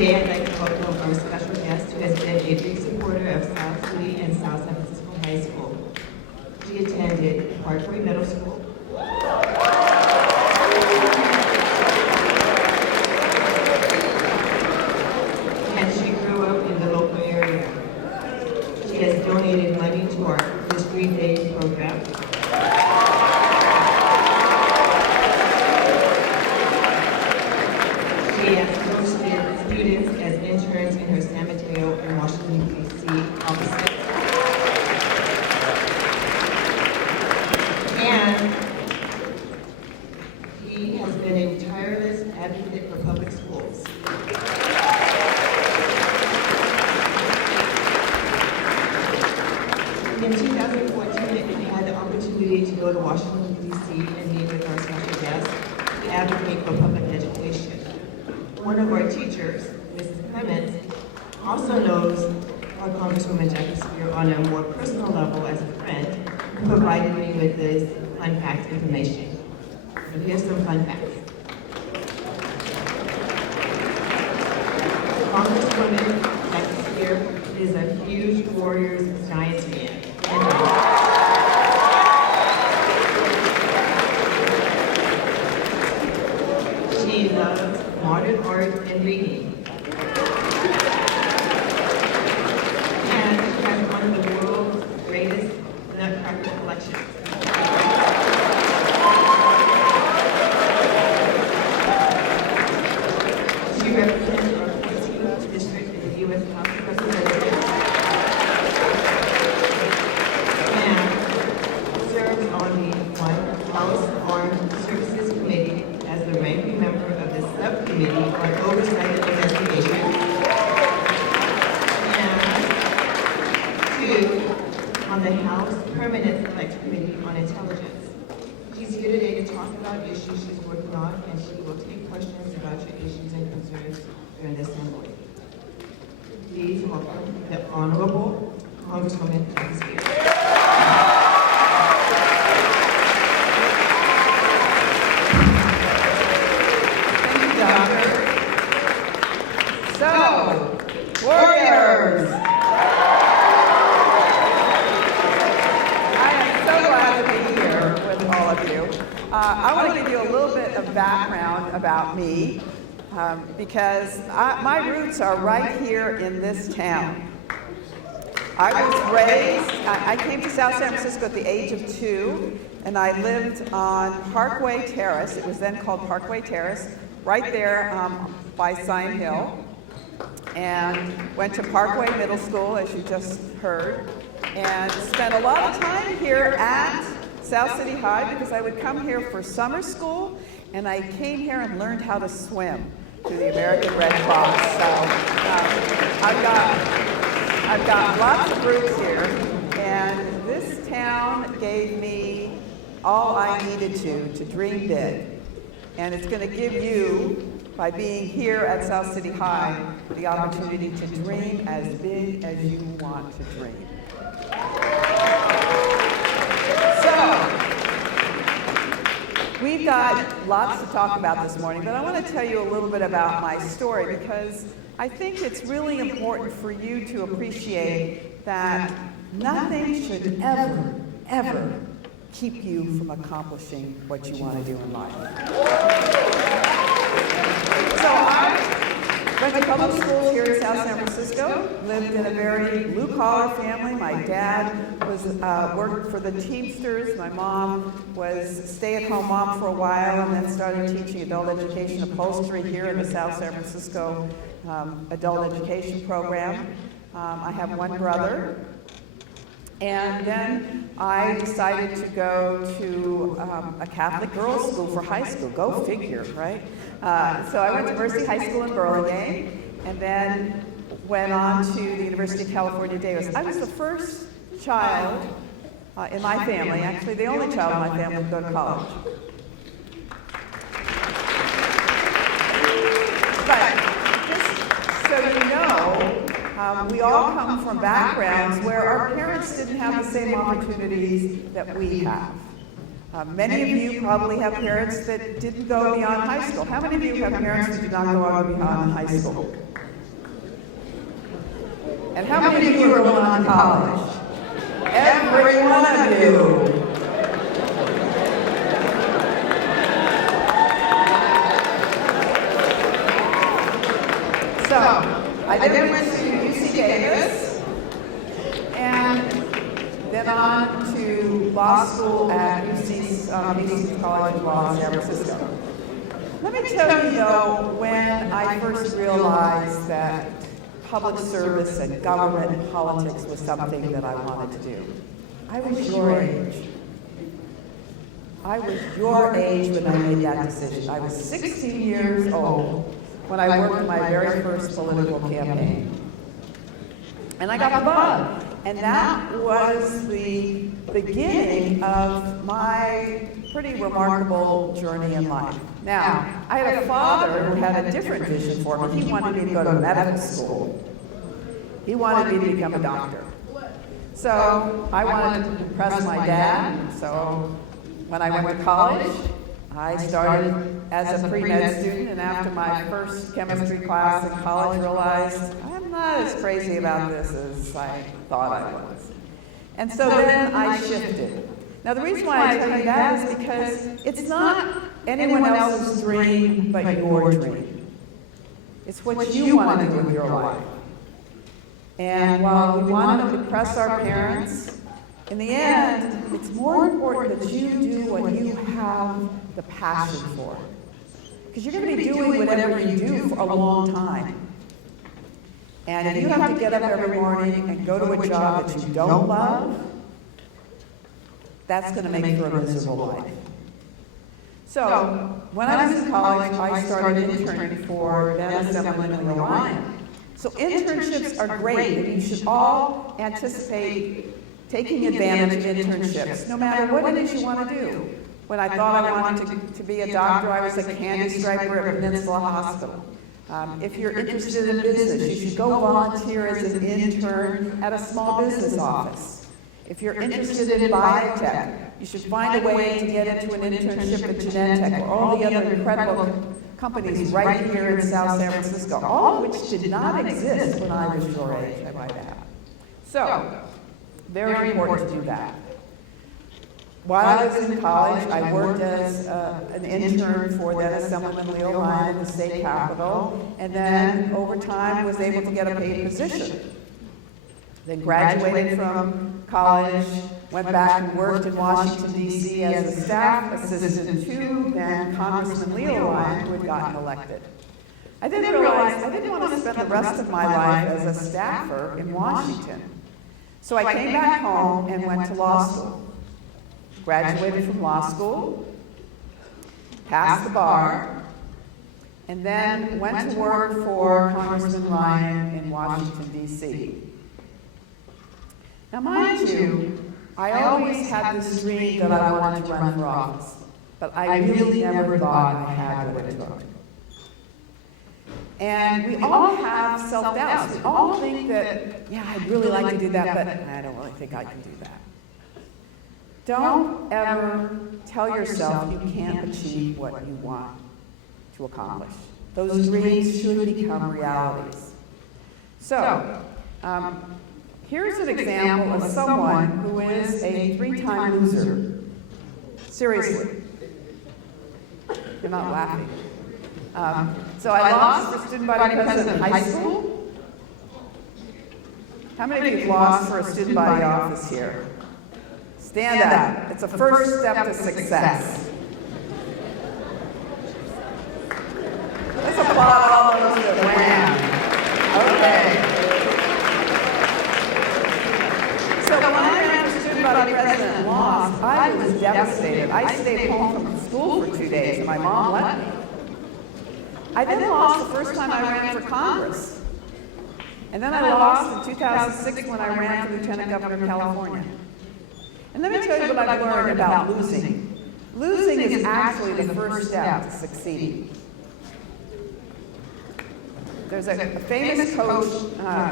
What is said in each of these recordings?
Today, I'd like to welcome our special guest who has been a big supporter of South City and South San Francisco High School. She attended Parkway Middle School, and she grew up in the local area. She has donated money to our History Day program. She has hosted students as interns in her San Mateo and Washington, D.C. offices. And he has been a tireless advocate for public schools. In 2014, we had the opportunity to go to Washington, D.C. and meet with our special guest to advocate for public education. One of our teachers, Mrs. Clements, also knows our Congresswoman Jackie Speier on a more personal level as a friend, who provided me with this fun fact information. So here's some fun facts. Congresswoman Jackie Speier is a huge Warriors Giants fan. She loves modern art and reading. And she has one of the world's greatest nutcracker collections. She represents our 14th district in the U.S. House of Representatives and serves on the House Armed Services Committee as the ranking member of the subcommittee on oversight of investigation, and 2, on the House Permanent Select Committee on Intelligence. She's here today to talk about issues she's working on, and she will take questions about your issues and concerns during the assembly. Please welcome the Honorable Congresswoman Jackie Speier. So, Warriors! I am so glad to be here with all of you. I want to give you a little bit of background about me because my roots are right here in this town. I was raised, I came to South San Francisco at the age of 2, and I lived on Parkway Terrace. It was then called Parkway Terrace, right there by Sign Hill. And went to Parkway Middle School, as you just heard, and spent a lot of time here at South City High because I would come here for summer school, and I came here and learned how to swim through the American Red Cross. So I've got lots of roots here, and this town gave me all I needed to dream big. And it's going to give you, by being here at South City High, the opportunity to dream as big as you want to dream. So, we've got lots to talk about this morning, but I want to tell you a little bit about my story because I think it's really important for you to appreciate that nothing should ever, ever keep you from accomplishing what you want to do in life. So I went to public schools here in South San Francisco, lived in a very blue-collar family. My dad was worked for the Teamsters. My mom was a stay-at-home mom for a while and then started teaching adult education upholstery here in the South San Francisco adult education program. I have one brother. And then I decided to go to a Catholic girls' school for high school. Go figure, right? So I went to Mercy High School in Burlingame, and then went on to the University of California, Davis. I was the first child in my family, actually the only child in my family to go to college. But just so you know, we all come from backgrounds where our parents didn't have the same opportunities that we have. Many of you probably have parents that didn't go beyond high school. How many of you have parents who did not go on beyond high school? And how many of you are going on to college? Every one of you. So, I then went to UC Davis, and then on to law school at UC's College of Law in San Francisco. Let me tell you though, when I first realized that public service and government and politics was something that I wanted to do, I was your age. I was your age when I made that decision. I was 16 years old when I worked my very first political campaign. And I got the bug. And that was the beginning of my pretty remarkable journey in life. Now, I had a father who had a different vision for me. He wanted me to go to medical school. He wanted me to become a doctor. So I wanted to impress my dad. So when I went to college, I started as a pre-med student, and after my first chemistry class in college, realized I'm not as crazy about this as I thought I was. And so then I shifted. Now the reason why I tell you that is because it's not anyone else's dream but your dream. It's what you want to do with your life. And while we want to impress our parents, in the end, it's more important that you do what you have the passion for. Because you're going to be doing whatever you do for a long time. And if you have to get up every morning and go to a job that you don't love, that's going to make for a miserable life. So, when I was in college, I started interning for then Assemblyman Leo Ryan. So internships are great, and you should all anticipate taking advantage of internships, no matter what it is you want to do. When I thought I wanted to be a doctor, I was a candy striper at Peninsula Hospital. If you're interested in business, you should go volunteer as an intern at a small business office. If you're interested in biotech, you should find a way to get into an internship at Genentech or all the other incredible companies right here in South San Francisco, all of which did not exist when I was your age, I might add. So, very important to do that. While I was in college, I worked as an intern for then Assemblyman Leo Ryan in the state capitol, and then over time was able to get a paid position. Then graduated from college, went back and worked in Washington, D.C. as a staff assistant to then Congressman Leo Ryan, who had gotten elected. I then realized I didn't want to spend the rest of my life as a staffer in Washington. So I came back home and went to law school. Graduated from law school, passed the bar, and then went to work for Congressman Ryan in Washington, D.C. Now, mind you, I always had this dream that I wanted to run for office, but I really never thought I had what it took. And we all have self-doubts. We all think that, yeah, I'd really like to do that, but I don't really think I can do that. Don't ever tell yourself you can't achieve what you want to accomplish. Those dreams should become realities. So, here's an example of someone who is a 3-time loser. Seriously. You're not laughing. So I lost for student body president in high school. How many of you lost for a student body office here? Stand up. It's a first step to success. Let's applaud all those that ran. Okay. So when I ran for student body president and lost, I was devastated. I stayed home from school for 2 days, and my mom let me. I then lost the first time I ran for Congress. And then I lost in 2006 when I ran for Lieutenant Governor of California. And let me tell you what I've learned about losing. Losing is actually the first step to succeeding. There's a famous coach,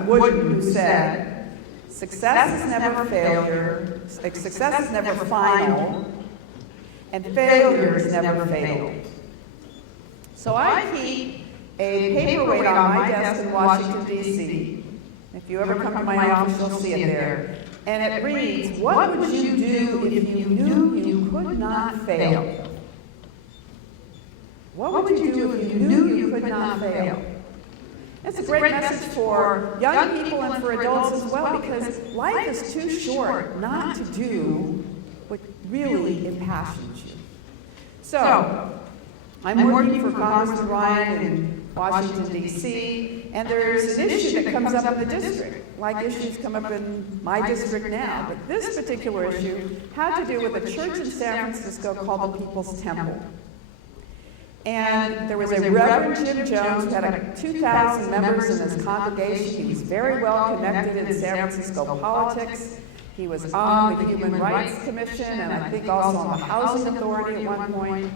Wooden, who said, success is never failure, success is never final, and failure is never fatal. So I keep a paperweight on my desk in Washington, D.C., If you ever come to my office, you'll see it there. And it reads, what would you do if you knew you could not fail? What would you do if you knew you could not fail? It's a great message for young people and for adults as well, because life is too short not to do what really impassions you. So, I'm working for Congressman Ryan in Washington, D.C., and there's an issue that comes up in the district, like issues come up in my district now. But this particular issue had to do with a church in San Francisco called the People's Temple. And there was a Reverend Jim Jones who had 2,000 members in his congregation. He was very well connected in San Francisco politics. He was on the Human Rights Commission and I think also on the Housing Authority at one point.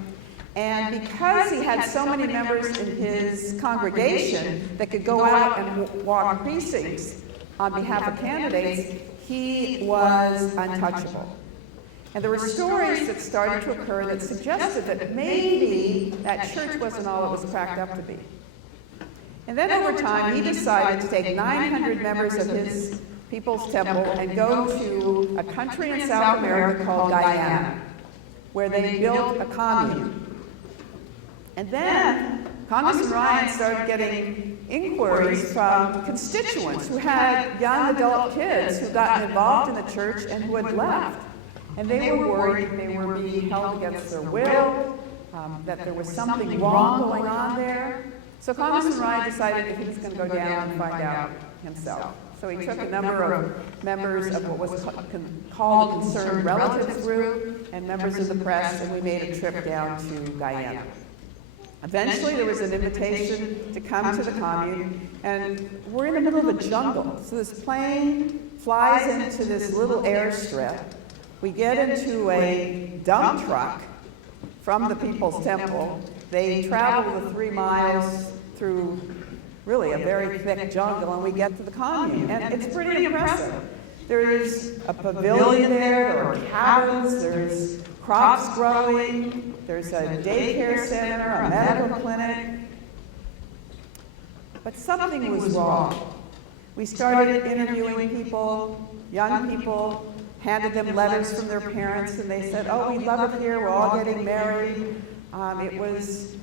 And because he had so many members in his congregation that could go out and walk precincts on behalf of candidates, he was untouchable. And there were stories that started to occur that suggested that maybe that church wasn't all it was cracked up to be. And then over time, he decided to take 900 members of his People's Temple and go to a country in South America called Guyana, where they built a commune. And then Congressman Ryan started getting inquiries from constituents who had young adult kids who got involved in the church and who had left. And they were worried they were being held against their will, that there was something wrong going on there. So Congressman Ryan decided that he was going to go down and find out himself. So he took a number of members of what was called a Concerned Relatives group and members of the press, and we made a trip down to Guyana. Eventually, there was an invitation to come to the commune, and we're in the middle of a jungle. So this plane flies into this little airstrip. We get into a dump truck from the People's Temple. They travel the 3 miles through really a very thick jungle, and we get to the commune. And it's pretty impressive. There's a pavilion there, there are cabins, there's crops growing, there's a daycare center, a medical clinic. But something was wrong. We started interviewing people, young people, handed them letters from their parents, and they said, oh, we love it here, we're all getting married. It was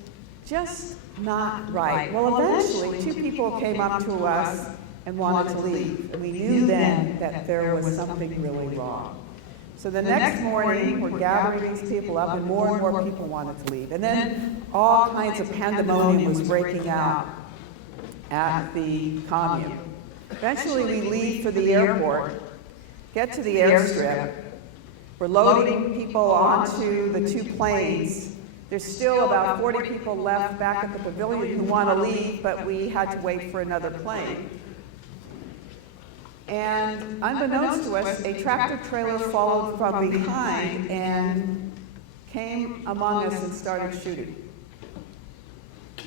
just not right. Well, eventually, 2 people came up to us and wanted to leave. And we knew then that there was something really wrong. So the next morning, we're gathering these people up, and more people wanted to leave. And then all kinds of pandemonium was breaking out at the commune. Eventually, we leave for the airport, get to the airstrip. We're loading people onto the 2 planes. There's still about 40 people left back at the pavilion who want to leave, but we had to wait for another plane. And unbeknownst to us, a tractor trailer followed from behind and came among us and started shooting.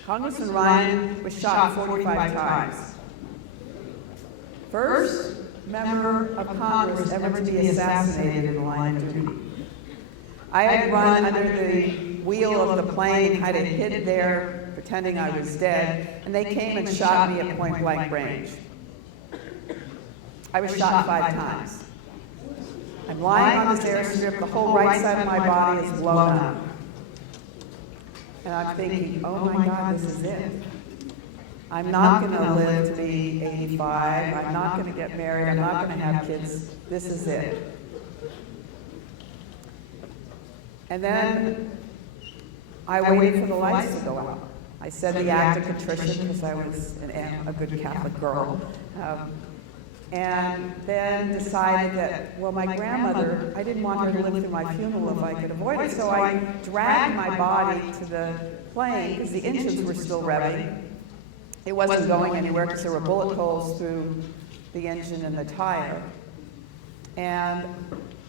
Congressman Ryan was shot 45 times. First member of Congress ever to be assassinated in the line of duty. I had run under the wheel of the plane, had it hid there, pretending I was dead, and they came and shot me at point-blank range. I was shot 5 times. I'm lying on this airstrip, the whole right side of my body is blown up. And I'm thinking, oh my God, this is it. I'm not going to live to be 85, I'm not going to get married, I'm not going to have kids, this is it. And then I waited for the lights to go out. I said the act of contrition because I was a good Catholic girl. And then decided that, well, my grandmother, I didn't want her to live through my funeral if I could avoid it, so I dragged my body to the plane because the engines were still revving. It wasn't going anywhere because there were bullet holes through the engine and the tire. And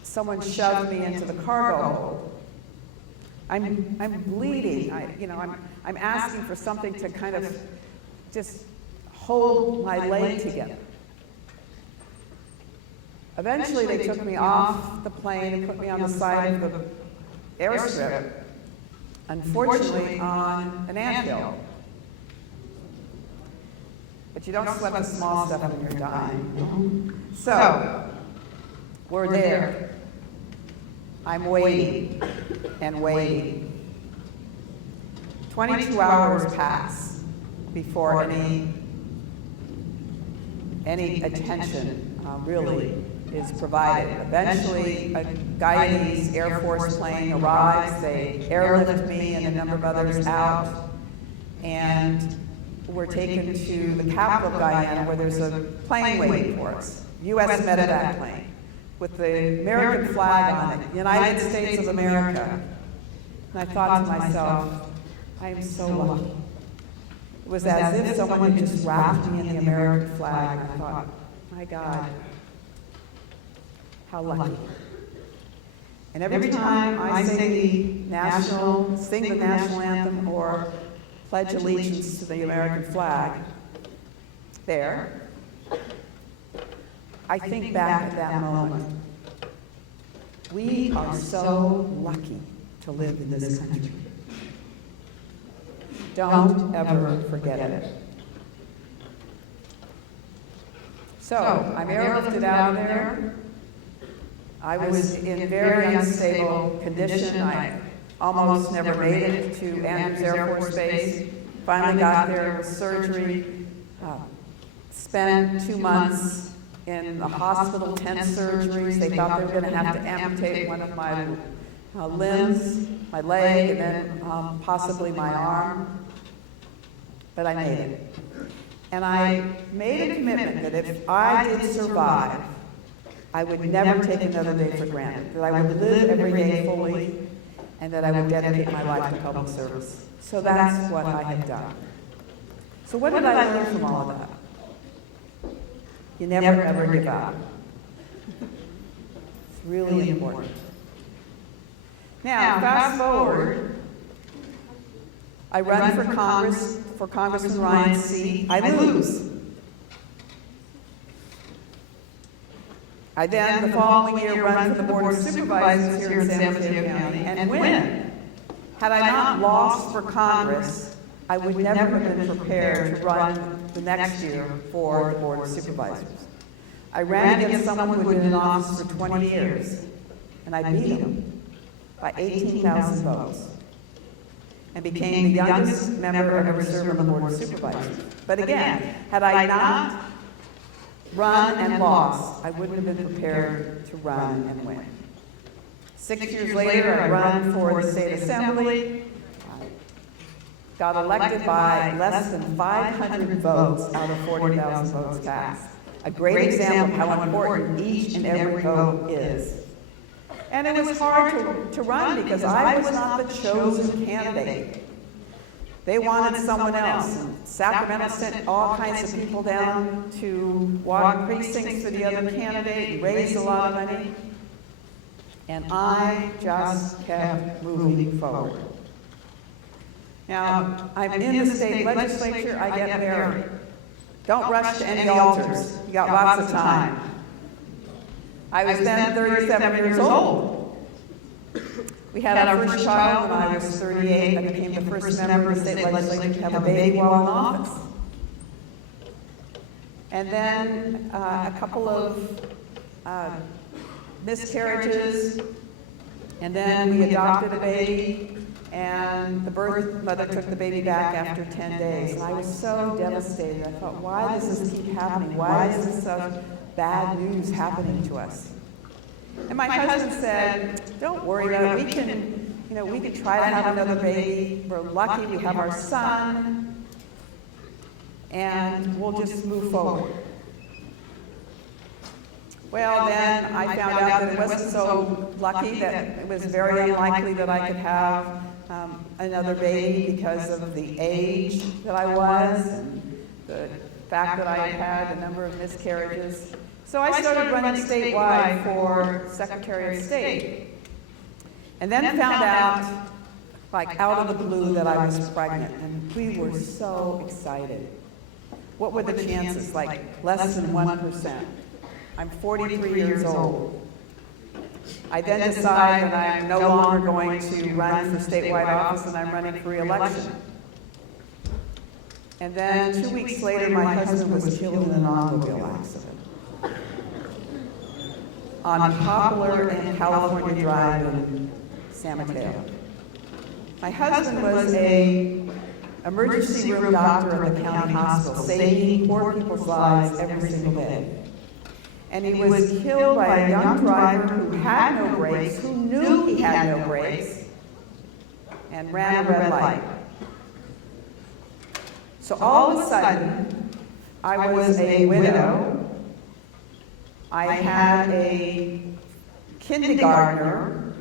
someone shoved me into the cargo hold. I'm bleeding. I'm asking for something to kind of just hold my leg together. Eventually, they took me off the plane and put me on the side of the airstrip, unfortunately on an anthill. But But you don't sweat the small stuff when you're dying. So, we're there. I'm waiting and waiting. 22 hours pass before any attention really is provided. Eventually, a Guyanese Air Force plane arrives. They airlift me and a number of others out, and we're taken to the capital of Guyana, where there's a plane waiting for us, U.S. medevac plane, with the American flag on it, United States of America. And I thought to myself, I am so lucky. It was as if someone had just wrapped me in the American flag, and I thought, my God, how lucky. And every time I sing the national anthem or pledge allegiance to the American flag, there, I think back at that moment. We are so lucky to live in this country. Don't ever forget it. So, I'm airlifted out of there. I was in very unstable condition. I almost never made it to Andrews Air Force Base. Finally got there with surgery. Spent 2 months in the hospital, 10 surgeries. They thought they were going to have to amputate one of my limbs, my leg, and then possibly my arm. But I made it. And I made a commitment that if I did survive, I would never take another day for granted, that I would live every day fully, and that I would dedicate my life to public service. So that's what I have done. So what did I learn from all of that? You never, ever give up. It's really important. Now, fast forward, I run for Congress, for Congressman Ryan's seat. I lose. I then, the following year, run for the Board of Supervisors here in San Mateo County and win. Had I not lost for Congress, I would never have been prepared to run the next year for the Board of Supervisors. I ran against someone who had been in office for 20 years, and I beat him by 18,000 votes, and became the youngest member ever served on the Board of Supervisors. But again, had I not run and lost, I wouldn't have been prepared to run and win. 6 years later, I run for the state assembly, got elected by less than 500 votes out of 40,000 votes cast. A great example of how important each and every vote is. And it was hard to run because I was not the chosen candidate. They wanted someone else. And Sacramento sent all kinds of people down to walk precincts for the other candidate and raised a lot of money. And I just kept moving forward. Now, I'm in the state legislature, I get married. Don't rush to any altars. You got lots of time. I was then 37 years old. We had our first child when I was 38. I became the first member of the state legislature to have a baby while in office. And then a couple of miscarriages, and then we adopted a baby, and the birth mother took the baby back after 10 days. And I was so devastated. I thought, why does this keep happening? Why is this such bad news happening to us? And my husband said, don't worry about it. We can try to have another baby. We're lucky we have our son, and we'll just move forward. Well, then I found out that it wasn't so lucky, that it was very unlikely that I could have another baby because of the age that I was, and the fact that I had a number of miscarriages. So I started running statewide for Secretary of State. And then found out, like out of the blue, that I was pregnant. And we were so excited. What were the chances? Like less than 1%. I'm 43 years old. I then decide that I'm no longer going to run for statewide office and I'm running for re-election. And then 2 weeks later, my husband was killed in an automobile accident on Poplar and California Drive in San Mateo. My husband was an emergency room doctor at the county hospital, saving poor people's lives every single day. And he was killed by a young driver who had no brakes, who knew he had no brakes, and ran a red light. So all of a sudden, I was a widow. I had a kindergartner.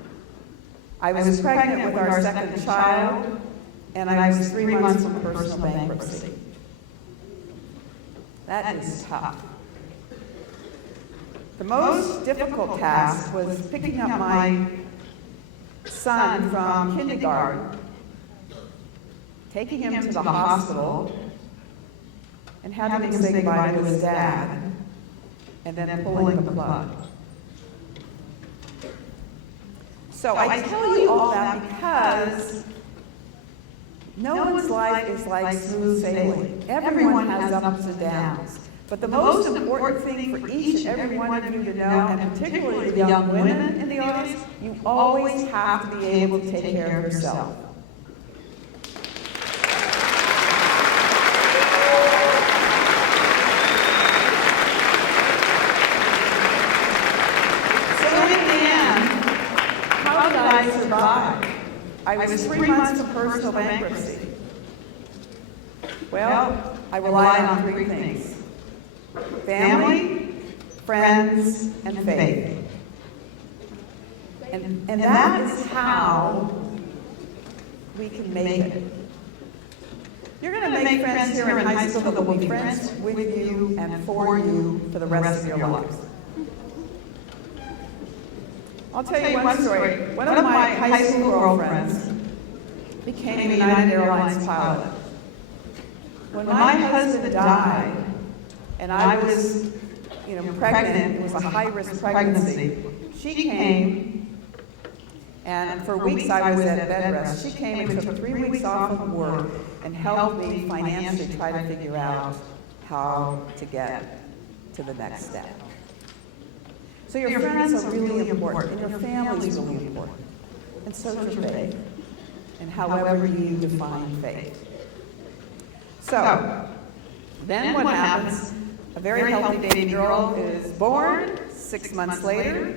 I was pregnant with our second child, and I was 3 months from personal bankruptcy. That is tough. The most difficult task was picking up my son from kindergarten, taking him to the hospital, and having him say goodbye to his dad, and then pulling the plug. So I tell you all that because no one's life is like smooth sailing. Everyone has ups and downs. But the most important thing for each and every one of you to know, and particularly the young women in the audience, you always have to be able to take care of yourself. So in the end, how did I survive? I was 3 months from personal bankruptcy. Well, I relied on 3 things: family, friends, and faith. And that is how we can make it. You're going to make friends here in high school that will be friends with you and for you for the rest of your lives. I'll tell you one story. One of my high school girlfriends became a United Airlines pilot. When my husband died, and I was, pregnant, it was a high-risk pregnancy, she came, and for weeks I was at bed rest. She came and took 3 weeks off of work and helped me financially try to figure out how to get to the next step. So your friends are really important, and your family is really important, and so is your faith, and however you define faith. So, then what happens? A very healthy baby girl is born. 6 months later,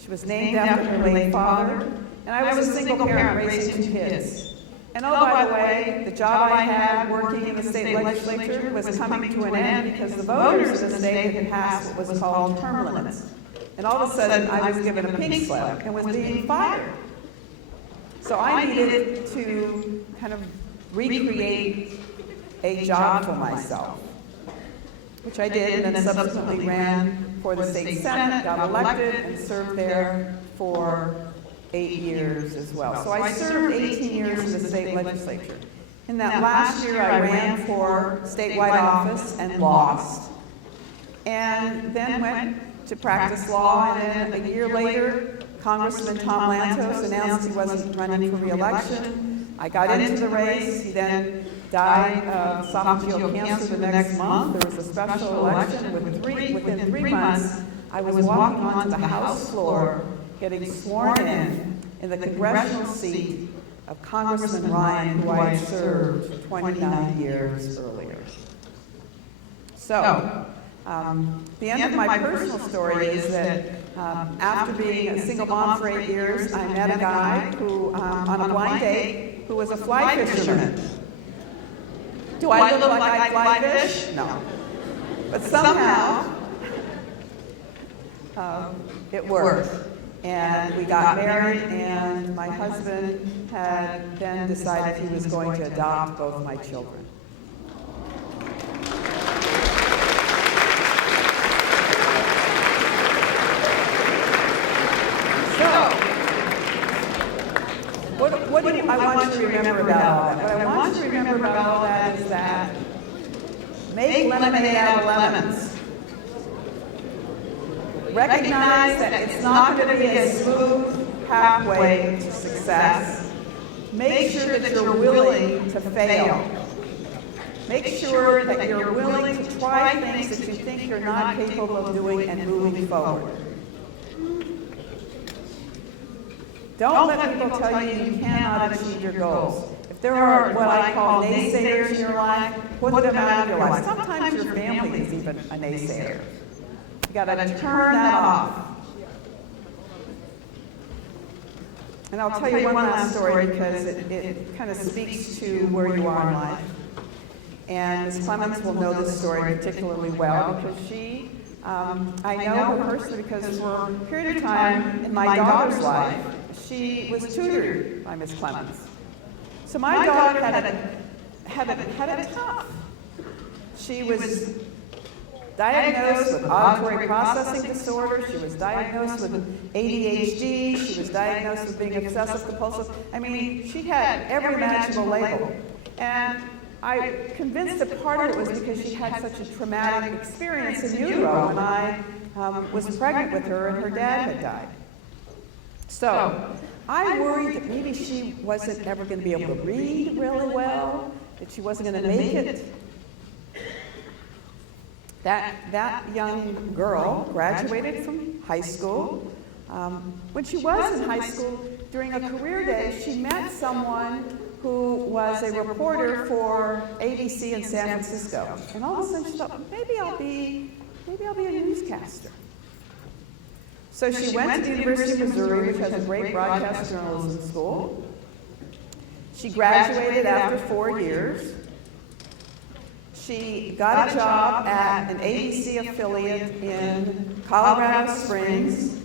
she was named after her late father, and I was a single parent raising 2 kids. And oh, by the way, the job I had working in the state legislature was coming to an end because the voters of the state had passed what was called term limits. And all of a sudden, I was given a pink slip and was being fired. So I needed to kind of recreate a job for myself, which I did, and then subsequently ran for the state senate, got elected, and served there for 8 years as well. So I served 18 years in the state legislature. In that last year, I ran for statewide office and lost, and then went to practice law, and then a year later, Congressman Tom Lantos announced he wasn't running for re-election. I got into the race. He then died of esophageal cancer the next month. There was a special election. Within 3 months, I was walking onto the House floor, getting sworn in the congressional seat of Congressman Ryan, who I had served 29 years earlier. So, the end of my personal story is that after being a single mom for 8 years, I met a guy who, on a blind date, who was a fly fisherman. Do I look like I fly fish? No. But somehow, it worked. And we got married, and my husband had then decided he was going to adopt both my children. What do I want you to remember about all that? What I want you to remember about all that is that make lemonade out of lemons. Recognize that it's not going to be a smooth pathway to success. Make sure that you're willing to fail. Make sure that you're willing to try things that you think you're not capable of doing and moving forward. Don't let people tell you you cannot achieve your goals. If there are what I call naysayers in your life, put them out of your life. Sometimes your family is even a naysayer. You got to turn that off. And I'll tell you one last story because it kind of speaks to where you are in life. And Ms. Clements will know this story particularly well because she, I know her personally because for a period of time in my daughter's life, she was tutored by Ms. Clements. So my daughter had it tough. She was diagnosed with auditory processing disorder. She was diagnosed with ADHD. She was diagnosed with being obsessive compulsive. I mean, she had every imaginable label. And I convinced that part of it was because she had such a traumatic experience in utero when I was pregnant with her and her dad had died. So I worried that maybe she wasn't ever going to be able to read really well, that she wasn't going to make it. That young girl graduated from high school. When she was in high school, during a career day, she met someone who was a reporter for ABC in San Francisco. And all of a sudden she thought, maybe I'll be a newscaster. So she went to the University of Missouri, which has a great broadcast journalism school. She graduated after 4 years. She got a job at an ABC affiliate in Colorado Springs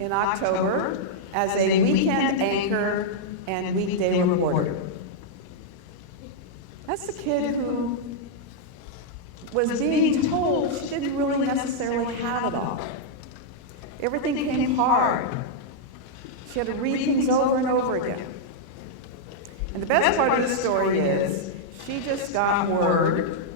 in October as a weekend anchor and weekday reporter. That's the kid who was being told she didn't really necessarily have it all. Everything came hard. She had to read things over and over again. And the best part of the story is she just got word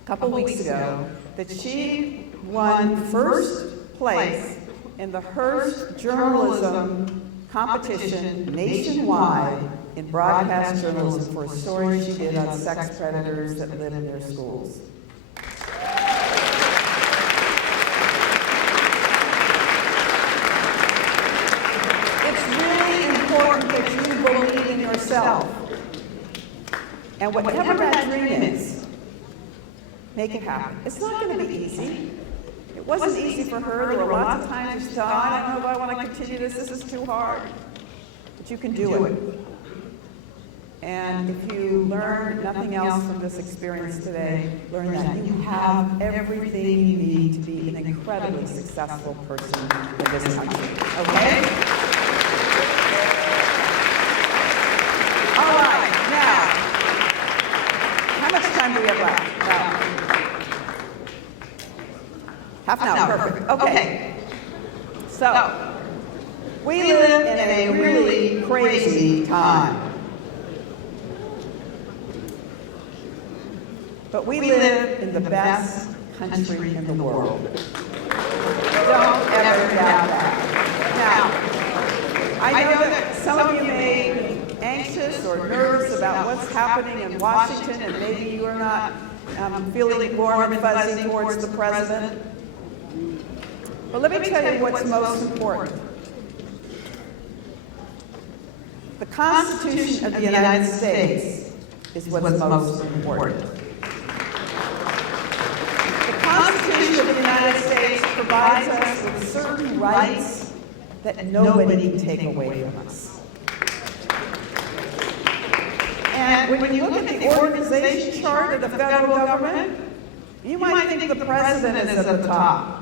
a couple weeks ago that she won first place in the Hearst journalism competition nationwide in broadcast journalism for a story she did on sex predators that live in their schools. That you believe in yourself. And whatever that dream is, make it happen. It's not going to be easy. It wasn't easy for her. There were lots of times she thought, I don't know if I want to continue this. This is too hard. But you can do it. And if you learn nothing else from this experience today, learn that you have everything you need to be an incredibly successful person in this country. Okay? All right, now, how much time do we have left? Half an hour, perfect. Okay. So, we live in a really crazy time. But we live in the best country in the world. Don't ever doubt that. Now, I know that some of you may be anxious or nervous about what's happening in Washington, and maybe you are not feeling warm and fuzzy towards the president. But let me tell you what's most important. The Constitution of the United States is what's most important. The Constitution of the United States provides us with certain rights that nobody can take away from us. And when you look at the organization chart of the federal government, you might think the president is at the top.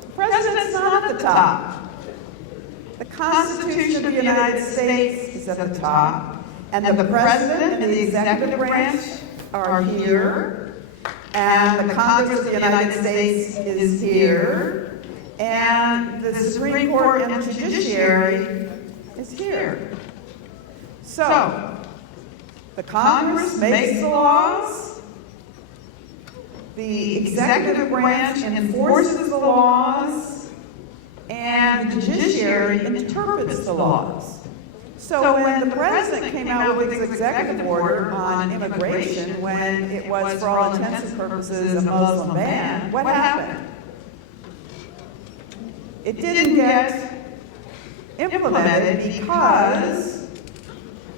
The president's not at the top. The Constitution of the United States is at the top, and the president and the executive branch are here, and the Congress of the United States is here, and the Supreme Court and the judiciary is here. So, the Congress makes the laws, the executive branch enforces the laws, and the judiciary interprets the laws. So when the president came out with his executive order on immigration, when it was for all intents and purposes a Muslim ban, what happened? It didn't get implemented because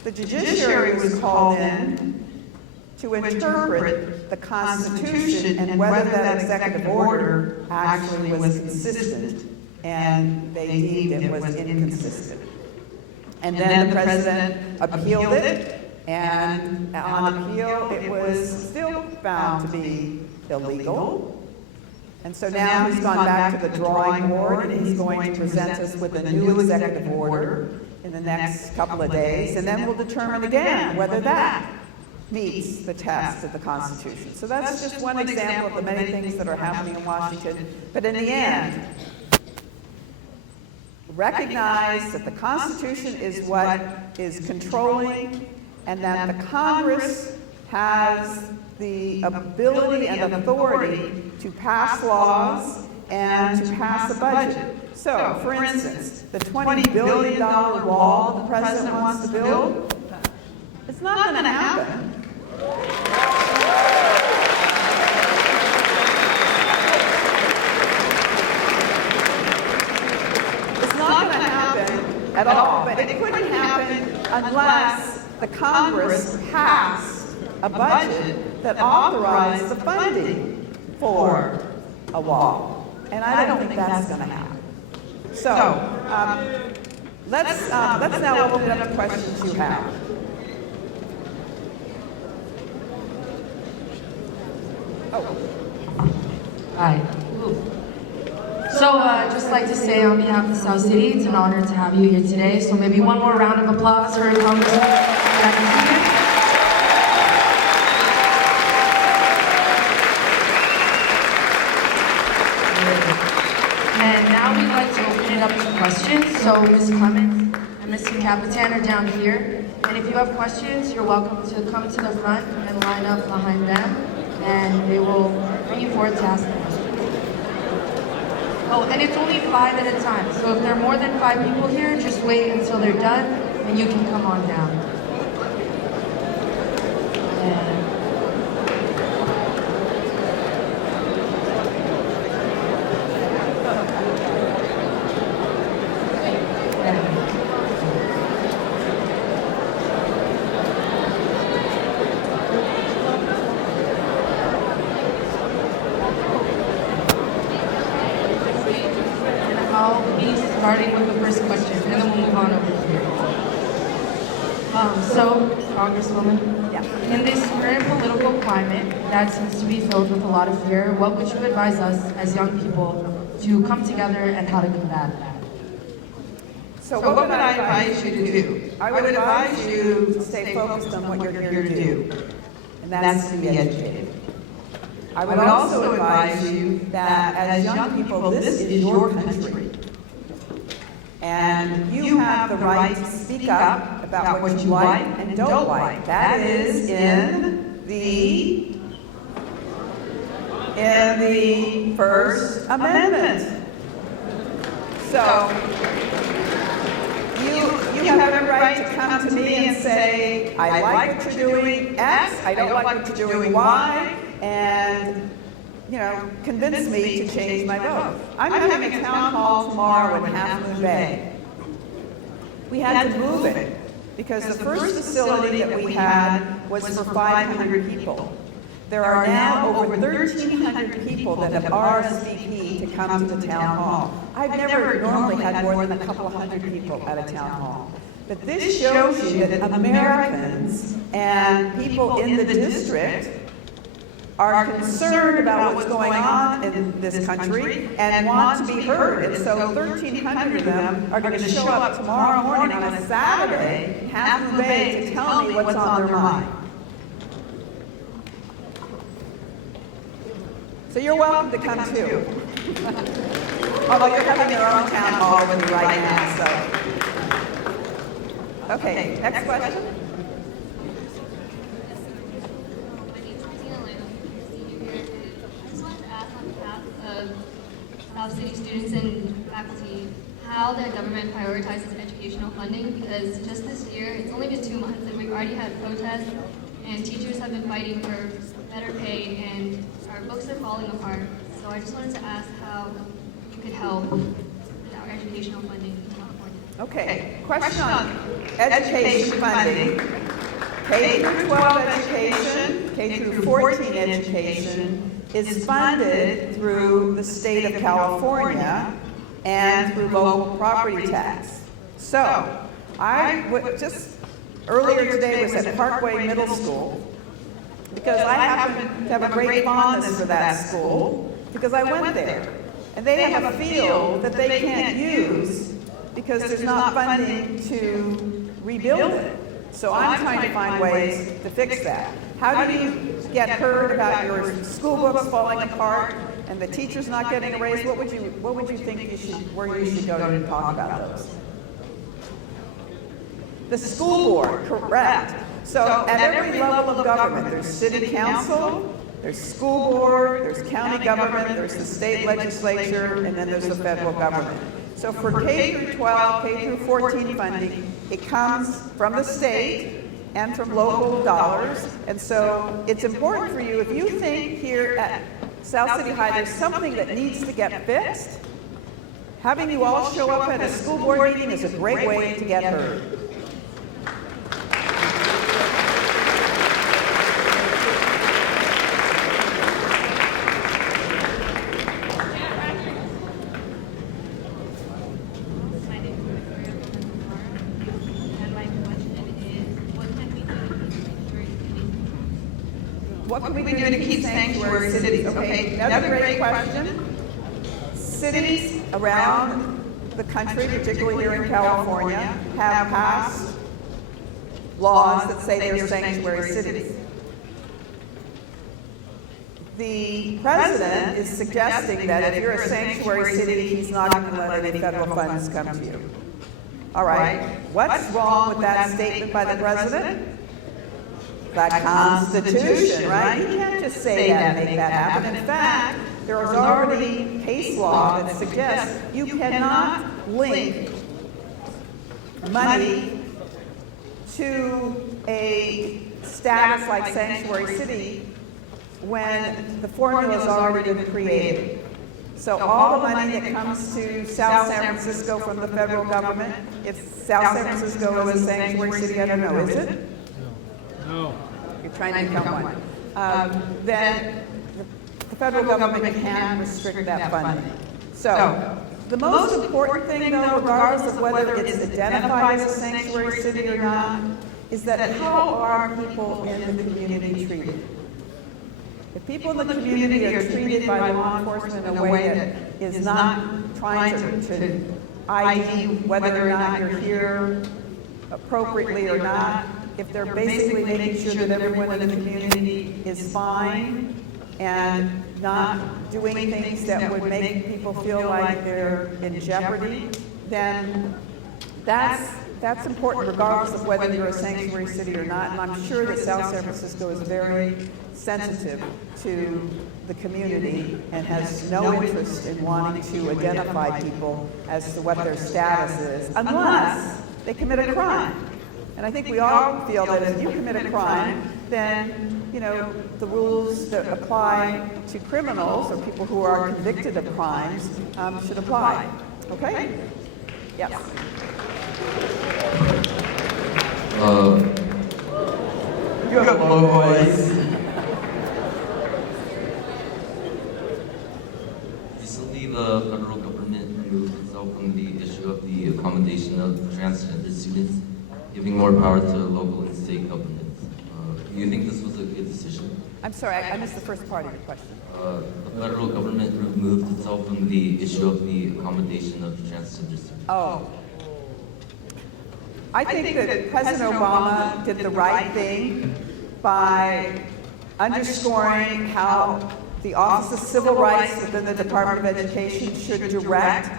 the judiciary was called in to interpret the Constitution and whether that executive order actually was consistent, and they deemed it was inconsistent. And then the president appealed it, and on appeal it was still found to be illegal. And so now he's gone back to the drawing board, and he's going to present us with a new executive order in the next couple of days, and then we'll determine again whether that meets the test of the Constitution. So that's just one example of the many things that are happening in Washington. But in the end, recognize that the Constitution is what is controlling, and that the Congress has the ability and authority to pass laws and to pass a budget. So, for instance, the $20 billion wall the president wants to build, it's not going to happen. It's not going to happen at all, but it couldn't happen unless the Congress passed a budget that authorized the funding for a wall. And I don't think that's going to happen. So, let's now open it up to questions you have. Oh. Hi. So I'd just like to say on behalf of South City, it's an honor to have you here today. So maybe one more round of applause for Congresswoman. And now we'd like to open it up to questions. So Ms. Clements and Mr. Capitan are down here. And if you have questions, you're welcome to come to the front and line up behind them. And they will bring you forward to ask them questions. Oh, and it's only 5 at a time. So if there are more than 5 people here, just wait until they're done, and you can come on down. I'll be starting with the first question, and then we'll move on over here. So, Congresswoman, in this current political climate that seems to be filled with a lot of fear, what would you advise us as young people to come together and how to combat that? So what would I advise you to do? I would advise you to stay focused on what you're here to do, and that's to be educated. I would also advise you that as young people, this is your country. And you have the right to speak up about what you like and don't like. That is in the First Amendment. So you have every right to come to me and say, I like what you're doing, X, I don't like what you're doing, Y, and convince me to change my vote. I'm having a town hall tomorrow in Half Moon Bay. We had to move it because the first facility that we had was for 500 people. There are now over 1,300 people that have RSVP'd to come to the town hall. I've never normally had more than a couple of hundred people at a town hall. But this shows you that Americans and people in the district are concerned about what's going on in this country and want to be heard. And so 1,300 of them are going to show up tomorrow morning on a Saturday in Half Moon Bay to tell me what's on their mind. So you're welcome to come too. Although you're having your own town hall with you right now, so. Okay, next question. South City students and faculty how the government prioritizes education educational funding because just this year, it's only been 2 months and we've already had protests and teachers have been fighting for better pay and our books are falling apart. So I just wanted to ask how you could help with our educational funding in California. Okay, question on education funding. K through 12 education, K through 14 education is funded through the state of California and through local property tax. So, I would just earlier today was at Parkway Middle School because I happen to have a great fondness for that school because I went there. And they have a field that they can't use because there's not funding to rebuild it. So I'm trying to find ways to fix that. How do you get heard about your school books falling apart and the teachers not getting a raise? What would you think where you should go to talk about those? The school board, correct. So at every level of government, there's city council, there's school board, there's county government, there's the state legislature, and then there's the federal government. So for K through 12, K through 14 funding, it comes from the state and from local dollars. And so it's important for you, if you think here at South City High there's something that needs to get fixed, having you all show up at a school board meeting is a great way to get heard. What can we do to keep sanctuary cities? Okay, another great question. Cities around the country, particularly here in California, have passed laws that say they're sanctuary cities. The president is suggesting that if you're a sanctuary city, he's not going to let any federal funds come to you. All right, what's wrong with that statement by the president? The Constitution, right? You can't just say that and make that happen. In fact, there is already case law that suggests you cannot link money to a status like sanctuary city when the formula has already been created. So all the money that comes to South San Francisco from the federal government, if South San Francisco is a sanctuary city, I don't know, is it? No. You're trying to become one. Then the federal government can restrict that funding. So the most important thing, though, regardless of whether it's identified as a sanctuary city or not, is that how are people in the community treated? If people in the community are treated by law enforcement in a way that is not trying to ID whether or not you're here appropriately or not, if they're basically making sure that everyone in the community is fine and not doing things that would make people feel like they're in jeopardy, then that's important regardless of whether you're a sanctuary city or not. And I'm sure that South San Francisco is very sensitive to the community and has no interest in wanting to identify people as to what their status is, unless they commit a crime. And I think we all feel that if you commit a crime, then, you know, the rules that apply to criminals or people who are convicted of crimes should apply. Okay? Yes. You have a low voice. Recently, the federal government removed itself from the issue of the accommodation of transgender students, giving more power to local and state governments. Do you think this was a good decision? I'm sorry, I missed the first part of your question. The federal government removed itself from the issue of the accommodation of transgender students. Oh. I think that President Obama did the right thing by underscoring how the Office of Civil Rights within the Department of Education should direct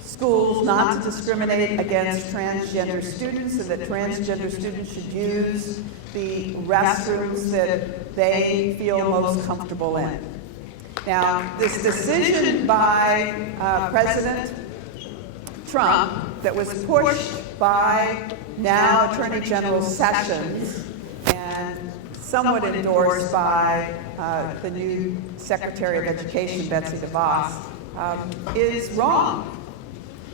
schools not to discriminate against transgender students, and that transgender students should use the restrooms that they feel most comfortable in. Now, this decision by President Trump that was pushed by now Attorney General Sessions and somewhat endorsed by the new Secretary of Education, Betsy DeVos, is wrong.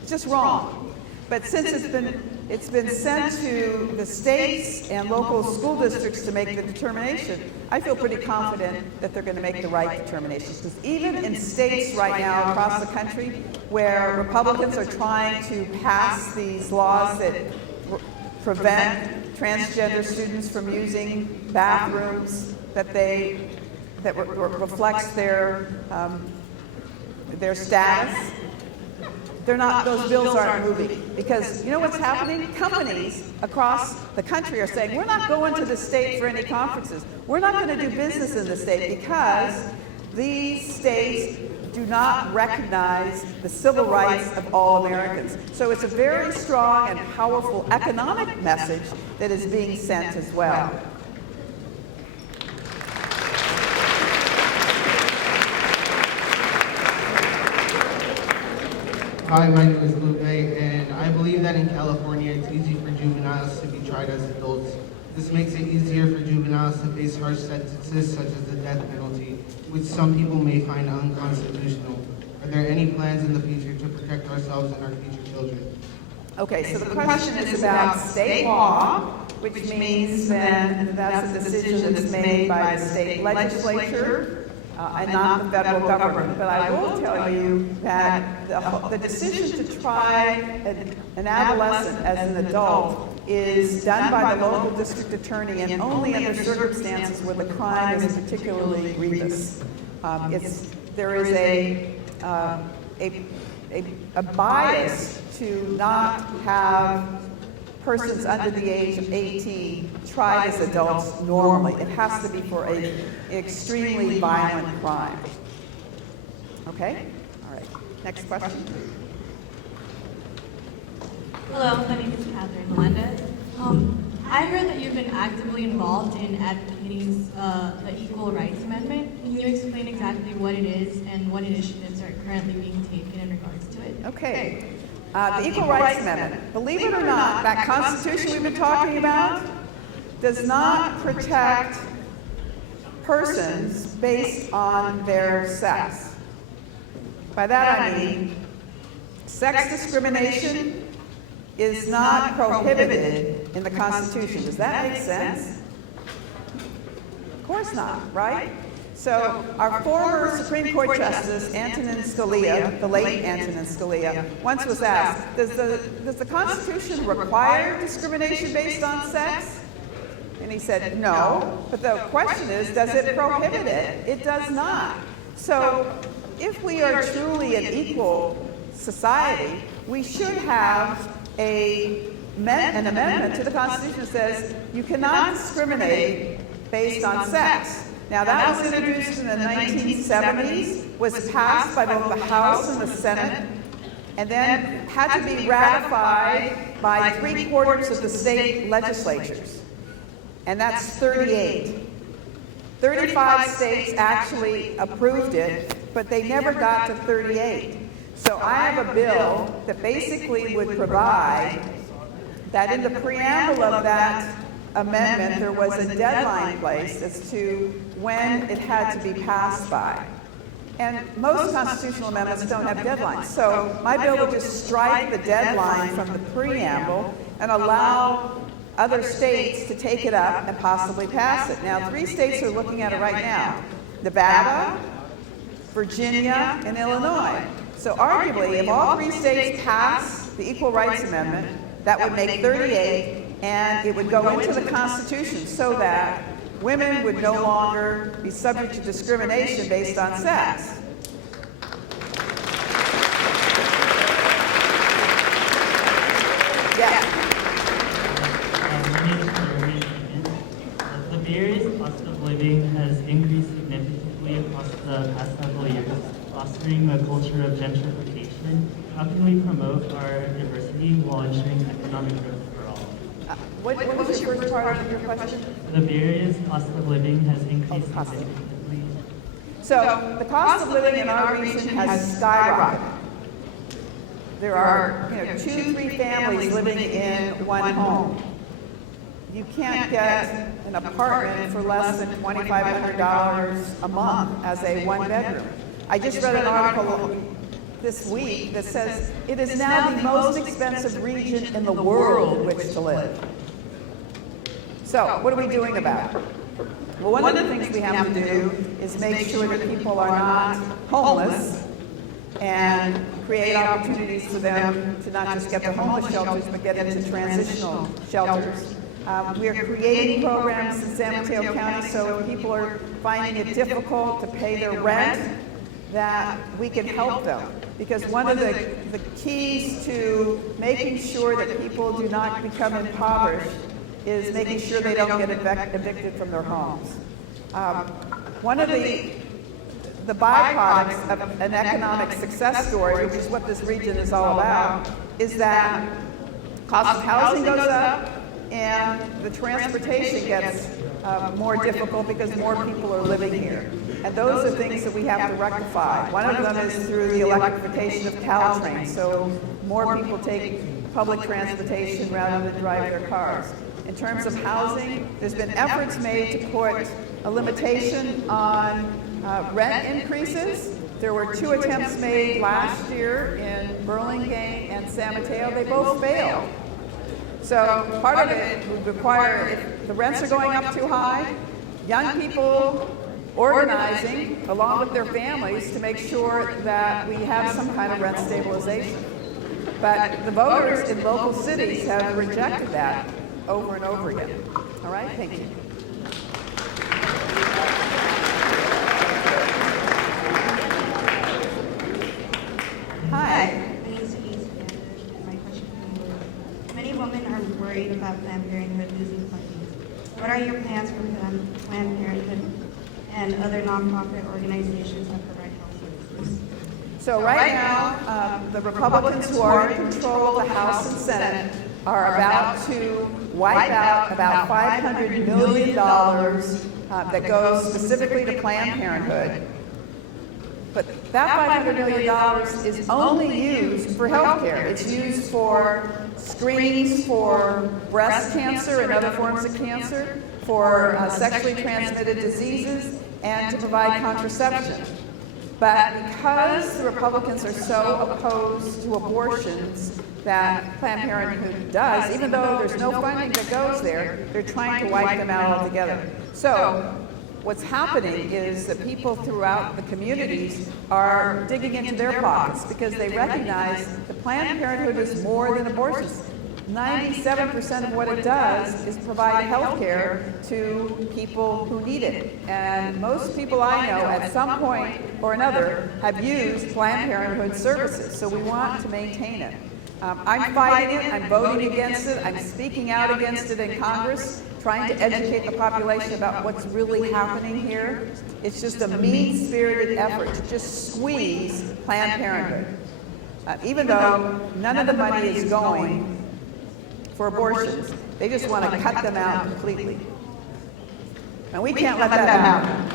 It's just wrong. But since it's been sent to the states and local school districts to make the determination, I feel pretty confident that they're going to make the right determinations. Because even in states right now across the country where Republicans are trying to pass these laws that prevent transgender students from using bathrooms that reflects their status, those bills aren't moving. Because you know what's happening? Companies across the country are saying, we're not going to the state for any conferences. We're not going to do business in the state because these states do not recognize the civil rights of all Americans. So it's a very strong and powerful economic message that is being sent as well. Hi, my name is Lupe, and I believe that in California it's easy for juveniles to be tried as adults. This makes it easier for juveniles to face harsh sentences such as the death penalty, which some people may find unconstitutional. Are there any plans in the future to protect ourselves and our future children? Okay, so the question is about state law, which means then that's a decision that's made by the state legislature and not the federal government. But I will tell you that the decision to try an adolescent as an adult is done by the local district attorney and only under circumstances where the crime is particularly grievous. There is a bias to not have persons under the age of 18 tried as adults normally. It has to be for an extremely violent crime. Okay? All right. Next question. Hello, my name is Catherine Melendez. I heard that you've been actively involved in advocating the Equal Rights Amendment. Can you explain exactly what it is and what initiatives are currently being taken in regards to it? Okay. The Equal Rights Amendment, believe it or not, that Constitution we've been talking about does not protect persons based on their sex. By that I mean, sex discrimination is not prohibited in the Constitution. Does that make sense? Of course not, right? So our former Supreme Court Justice, Antonin Scalia, the late Antonin Scalia, once was asked, does the Constitution require discrimination based on sex? And he said, no. But the question is, does it prohibit it? It does not. So if we are truly an equal society, we should have an amendment to the Constitution that says you cannot discriminate based on sex. Now that was introduced in the 1970s, was passed by both the House and the Senate, and then had to be ratified by 3/4 of the state legislatures. And that's 38. 35 states actually approved it, but they never got to 38. So I have a bill that basically would provide that in the preamble of that amendment, there was a deadline placed as to when it had to be passed by. And most constitutional amendments don't have deadlines. So my bill would just strike the deadline from the preamble and allow other states to take it up and possibly pass it. Now, 3 states are looking at it right now: Nevada, Virginia, and Illinois. So arguably, if all 3 states pass the Equal Rights Amendment, that would make 38, and it would go into the Constitution so that women would no longer be subject to discrimination based on sex. Yeah. The various cost of living has increased significantly across the past several years, fostering a culture of gentrification. How can we promote our diversity while ensuring economic growth for all? What was your first part of your question? The various cost of living has increased significantly. So the cost of living in our region has skyrocketed. there are 2, 3 families living in one home. You can't get an apartment for less than $2,500 a month as a one-bedroom. I just read an article this week that says it is now the most expensive region in the world in which to live. So, what are we doing about it? Well, one of the things we have to do is make sure that people are not homeless and create opportunities for them to not just get the homeless shelters, but get into transitional shelters. We are creating programs in San Mateo County so if people are finding it difficult to pay their rent, that we can help them. Because one of the keys to making sure that people do not become impoverished is making sure they don't get evicted from their homes. One of the byproducts of an economic success story, which is what this region is all about, is that cost of housing goes up and the transportation gets more difficult because more people are living here. And those are things that we have to rectify. One of them is through the electrification of Caltrain, so more people take public transportation rather than drive their cars. In terms of housing, there's been efforts made to put a limitation on rent increases. There were 2 attempts made last year in Burlingame and San Mateo. They both failed. So part of it would require, if the rents are going up too high, young people organizing along with their families to make sure that we have some kind of rent stabilization. But the voters in local cities have rejected that over and over again. All right, thank you. Hi. My name is Denise, and my question is, many women are worried about Planned Parenthood losing funding. What are your plans for Planned Parenthood and other nonprofit organizations that provide health services? So right now, the Republicans who are in control of the House and Senate are about to wipe out about $500 million that goes specifically to Planned Parenthood. But that $500 million is only used for health care. It's used for screenings for breast cancer and other forms of cancer, for sexually transmitted diseases, and to provide contraception. But because the Republicans are so opposed to abortions that Planned Parenthood does, even though there's no funding that goes there, they're trying to wipe them out altogether. So what's happening is that people throughout the communities are digging into their pockets because they recognize that Planned Parenthood is more than abortions. 97% of what it does is provide health care to people who need it. And most people I know at some point or another have used Planned Parenthood services, so we want to maintain it. I'm fighting it, I'm voting against it, I'm speaking out against it in Congress, trying to educate the population about what's really happening here. It's just a mean-spirited effort to just squeeze Planned Parenthood. Even though none of the money is going for abortions, they just want to cut them out completely. And we can't let that happen.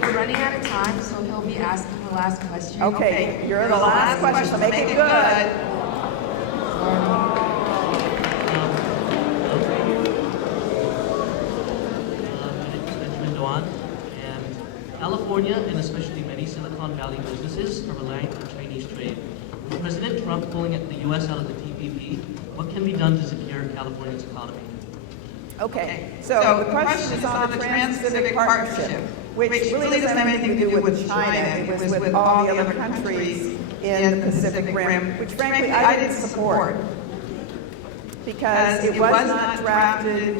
We're running out of time, so he'll be asking the last question. Okay, you're the last question, so make it good. California, and especially many Silicon Valley businesses, are relying on Chinese trade. With President Trump pulling the U.S. out of the TPP, what can be done to secure California's economy? Okay, so the question is on the Trans-Pacific Partnership, which really doesn't have anything to do with China. It was with all the other countries in the Pacific Rim, which frankly I didn't support because it was not drafted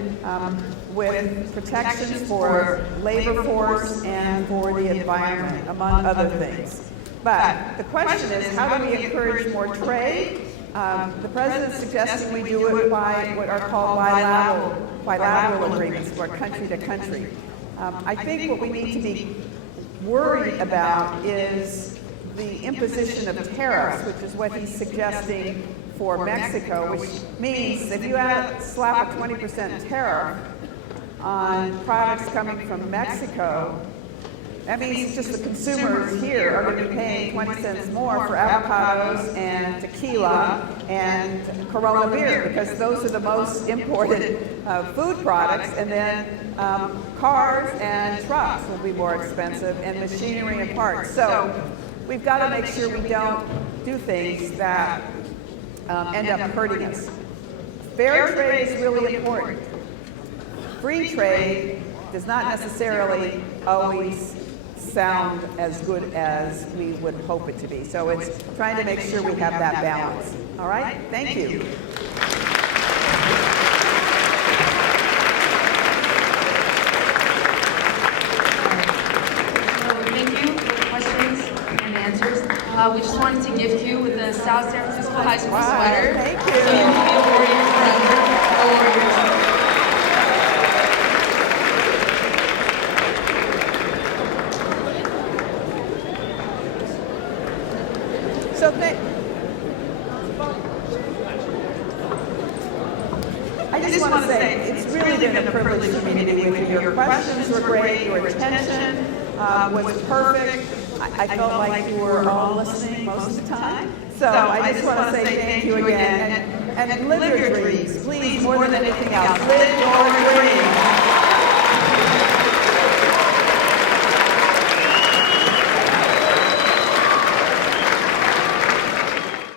with protections for labor force and for the environment, among other things. But the question is, how do we encourage more trade? The president's suggesting we do it by what are called bilateral agreements, or country to country. I think what we need to be worried about is the imposition of tariffs, which is what he's suggesting for Mexico, which means that if you slap a 20% tariff on products coming from Mexico, that means just the consumers here are going to be paying 20 cents more for avocados and tequila and Corona beer, because those are the most imported food products. And then cars and trucks will be more expensive, and machinery and parts. So we've got to make sure we don't do things that end up hurting us. Fair trade is really important. Free trade does not necessarily always sound as good as we would hope it to be. So it's trying to make sure we have that balance. All right? Thank you. Thank you for the questions and answers. We just wanted to gift you with the South San Francisco High School sweater. Thank So you will be a Warrior forever. A Warrior. So I just want to say, it's really been a privilege for me to be with you. Your questions were great, your attention was perfect. I felt like you were all listening most of the time. So I just want to say thank you again. And live your dreams, please, more than anything else. Live your dreams.